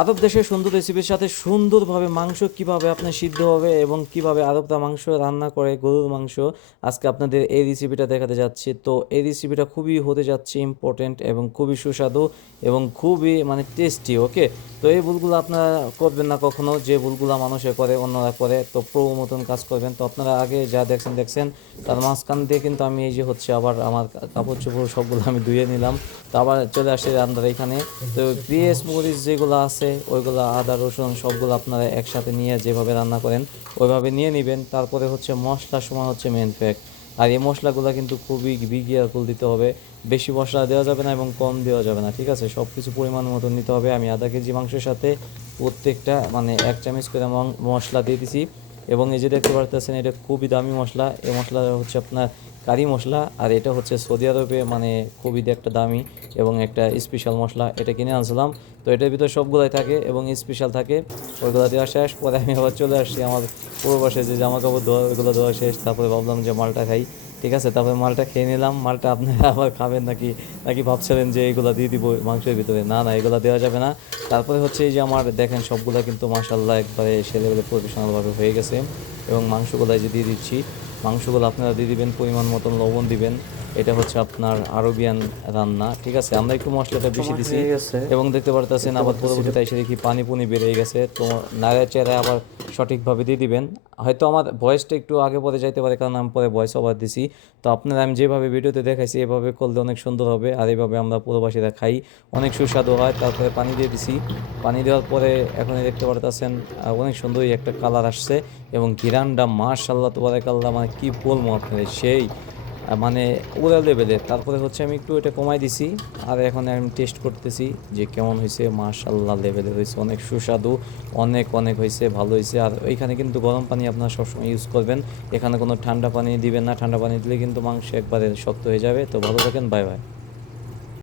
আরব দেশের সুন্দর রেসিপির সাথে সুন্দরভাবে মাংস কীভাবে আপনার সিদ্ধ হবে এবং কীভাবে আরবরা মাংস রান্না করে গরুর মাংস, আজকে আপনাদের এই রেসিপিটা দেখাতে যাচ্ছি। তো এই রেসিপিটা খুবই হতে যাচ্ছে ইম্পর্টেন্ট এবং খুবই সুস্বাদু এবং খুবই মানে টেস্টি ওকে তো এই ভুলগুলো আপনারা করবেন না কখনো। যে ভুলগুলো মানুষে করে, অন্যরা করে, তো প্রো মতন কাজ করবেন। তো আপনারা আগে যা দেখছেন দেখছেন। তার মাঝখান দিয়ে কিন্তু আমি এই যে হচ্ছে আবার আমার কাপড় চোপড় সবগুলো আমি ধুয়ে নিলাম। তো আবার চলে আসে রান্নার এখানে। তো পেঁয়াজ মরিচ যেগুলো আছে ওইগুলো আদা, রসুন সবগুলো আপনারা একসাথে নিয়ে যেভাবে রান্না করেন, ওইভাবে নিয়ে নেবেন। তারপরে হচ্ছে মশলার সময় হচ্ছে মেন ফ্যাক্ট আর এই মশলাগুলো কিন্তু খুবই বিগিয়ারফুল দিতে হবে। বেশি মশলা দেওয়া যাবে না এবং কম দেওয়া যাবে না, ঠিক আছে? সব কিছু পরিমাণ মতো নিতে হবে। আমি আধা কেজি মাংসের সাথে প্রত্যেকটা মানে এক চামচ করে মশলা দিয়ে দিছি। এবং এই যে দেখতে পারতেছেন, এটা খুবই দামি মশলা। এই মশলা হচ্ছে আপনার কারি মশলা, আর এটা হচ্ছে সৌদি আরবে মানে খুবই একটা দামি এবং একটা স্পেশাল মশলা, এটা কিনে আনছিলাম। তো এটার ভিতরে সবগুলাই থাকে এবং স্পেশাল থাকে। ওইগুলো দেওয়া শেষ, পরে আমি আবার চলে আসছি আমার পুরো পাশে যে জামা কাপড় ধোয়া, ওইগুলো ধোয়া শেষ, তারপরে ভাবলাম যে মালটা খাই। ঠিক আছে, তারপরে মালটা খেয়ে নিলাম। মালটা আপনারা আবার খাবেন নাকি? নাকি ভাবছিলেন যে এইগুলো দিয়ে দিব মাংসের ভিতরে? না না, এগুলো দেওয়া যাবে না। তারপরে হচ্ছে এই যে আমার, দেখেন সবগুলো কিন্তু মাসাল্লাহ একবারে সেলে বেলে প্রফেশনালভাবে হয়ে গেছে। এবং মাংসগুলো যে দিয়ে দিচ্ছি, মাংসগুলো আপনারা দিয়ে দিবেন পরিমাণ মতন লবণ দিবেন। এটা হচ্ছে আপনার আরবিয়ান রান্না ঠিক আছে? আমরা একটু মশলাটা বেশি দিছি। এবং দেখতে পারতেছেন আবার পরবর্তীতে এসে দেখি পানি পুনি বেড়ে গেছে। তো নাড়া চেড়ে আবার সঠিকভাবে দিয়ে দিবেন। হয়তো আমার ভয়েসটা একটু আগে পরে যাইতে পারে কারণ আমি পরে ভয়েস ওভার দিছি। তো আপনারা আমি যেভাবে ভিডিওতে দেখাইছি এভাবে করলে অনেক সুন্দর হবে। আর এইভাবে আমরা পুরোবাসীরা খাই। অনেক সুস্বাদু হয়। তারপরে পানি দিয়ে দিছি। পানি দেওয়ার পরে এখন দেখতে পারতেছেন অনেক সুন্দরই একটা কালার আসছে। এবং ঘিরানটা মাশাল্লাহ তোবারাকাল্লাহ মানে কি বলব আপনাদের সেই মানে ওরা লেভেলের তারপরে হচ্ছে আমি একটু এটা কমাই দিছি। আর এখন আমি টেস্ট করতেছি যে কেমন হয়েছে মাশাল্লাহ লেভেলের হয়েছে অনেক সুস্বাদু, অনেক অনেক হয়েছে ভালো হয়েছে আর ওইখানে কিন্তু গরম পানি আপনারা সবসময় ইউজ করবেন। এখানে কোনো ঠান্ডা পানি দিবেন না। ঠান্ডা পানি দিলে কিন্তু মাংস একবারে শক্ত হয়ে যাবে। তো ভালো থাকেন, বাই বাই।